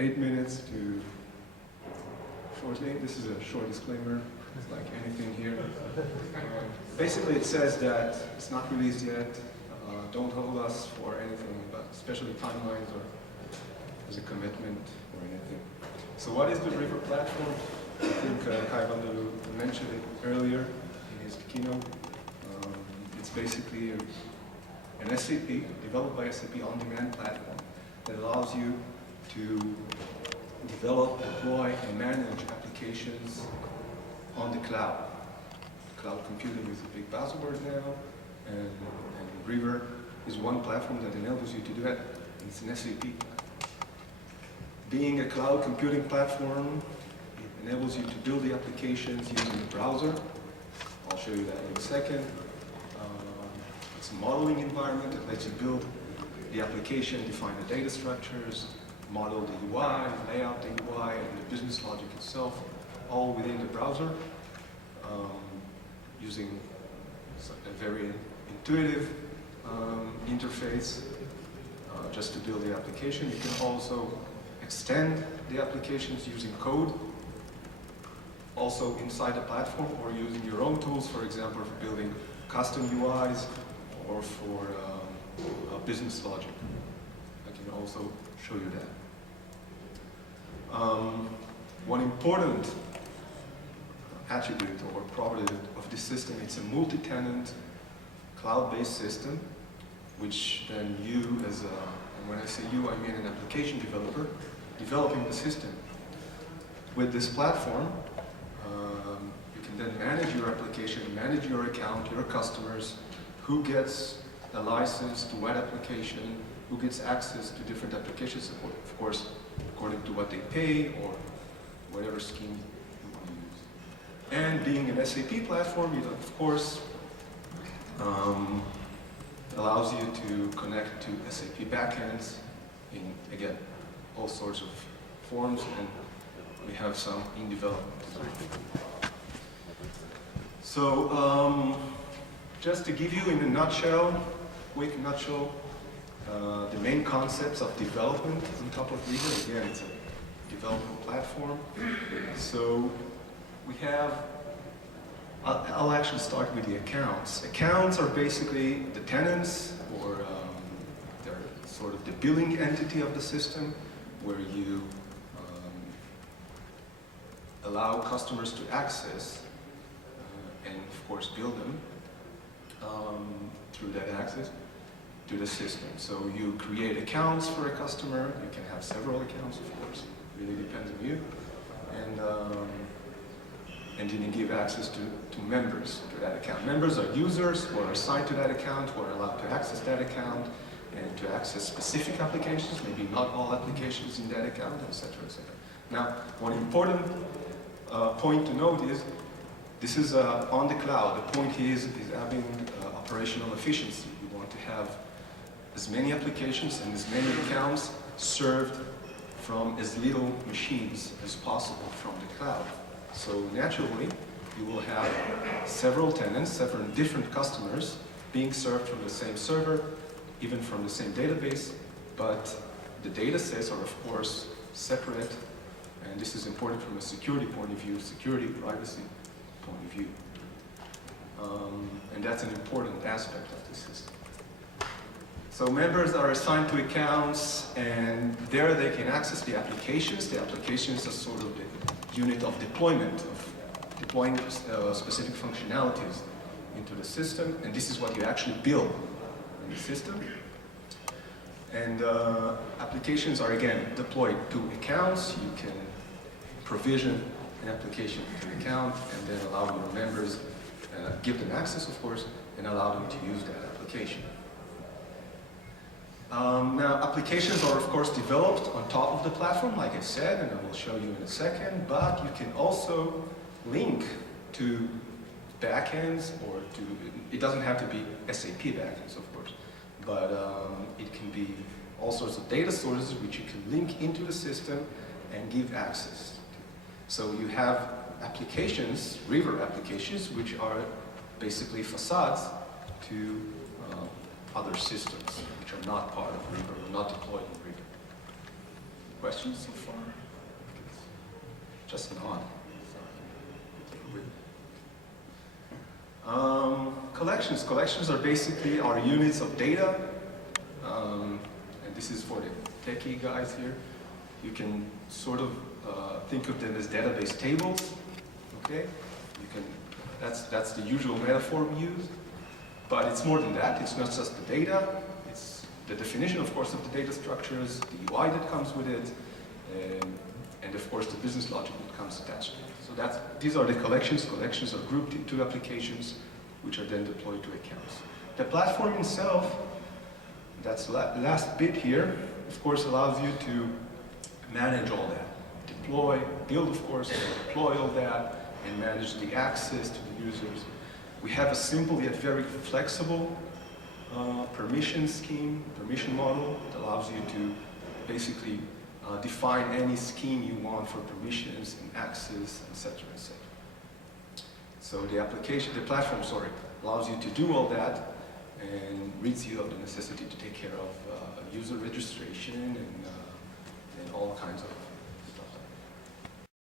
8 minutes to shortly. This is a short disclaimer, it's like anything here. Basically it says that it's not released yet. Don't hold us for anything, but especially timelines or as a commitment or anything. So what is the River platform? I think Kai Vanderloo mentioned it earlier in his keynote. It's basically an SAP, developed by SAP on-demand platform that allows you to develop, deploy, and manage applications on the cloud. Cloud computing is a big buzzword now, and River is one platform that enables you to do that. It's an SAP. Being a cloud computing platform, it enables you to build the applications using the browser. I'll show you that in a second. It's a modeling environment that lets you build the application, define the data structures, model the UI, lay out the UI, and the business logic itself, all within the browser, using a very intuitive interface just to build the application. You can also extend the applications using code, also inside the platform, or using your own tools, for example, for building custom UIs or for business logic. I can also show you that. One important attribute or property of this system, it's a multi-tenant cloud-based system, which then you as a, and when I say you, I mean an application developer, developing the system. With this platform, you can then manage your application, manage your account, your customers, who gets a license to what application, who gets access to different applications, of course, according to what they pay or whatever scheme you want to use. And being an SAP platform, it of course allows you to connect to SAP backends in, again, all sorts of forms, and we have some in development. So, just to give you in a nutshell, quick nutshell, the main concepts of development on top of River. Again, it's a development platform. So we have, I'll actually start with the accounts. Accounts are basically the tenants, or they're sort of the billing entity of the system, where you allow customers to access and of course build them through that access to the system. So you create accounts for a customer. You can have several accounts, of course. It really depends on you. And then you give access to members to that account. Members are users who are assigned to that account, who are allowed to access that account and to access specific applications, maybe not all applications in that account, etc., etc. Now, one important point to note is this is on the cloud. The point is having operational efficiency. We want to have as many applications and as many accounts served from as little machines as possible from the cloud. So naturally, you will have several tenants, several different customers being served from the same server, even from the same database, but the data sets are of course separate, and this is important from a security point of view, security, privacy point of view. And that's an important aspect of the system. So members are assigned to accounts, and there they can access the applications. The applications are sort of the unit of deployment, of deploying specific functionalities into the system, and this is what you actually build in the system. And applications are again deployed to accounts. You can provision an application to an account and then allow your members, give them access of course, and allow them to use that application. Now, applications are of course developed on top of the platform, like I said, and I will show you in a second, but you can also link to backends, or to, it doesn't have to be SAP backends of course, but it can be all sorts of data sources which you can link into the system and give access to. So you have applications, River applications, which are basically facades to other systems which are not part of River or not deployed in River. Questions so far? Just nod. Collections. Collections are basically our units of data. And this is for the techie guys here. You can sort of think of them as database tables. Okay? That's the usual metaphor we use. But it's more than that. It's not just the data. It's the definition, of course, of the data structures, the UI that comes with it, and of course the business logic that comes attached to it. So these are the collections. Collections are grouped into applications, which are then deployed to accounts. The platform itself, that's the last bit here, of course allows you to manage all that. Deploy, build of course, deploy all that, and manage the access to the users. We have a simple yet very flexible permission scheme, permission model that allows you to basically define any scheme you want for permissions and access, etc., etc. So the platform, allows you to do all that and rids you of the necessity to take care of user registration and all kinds of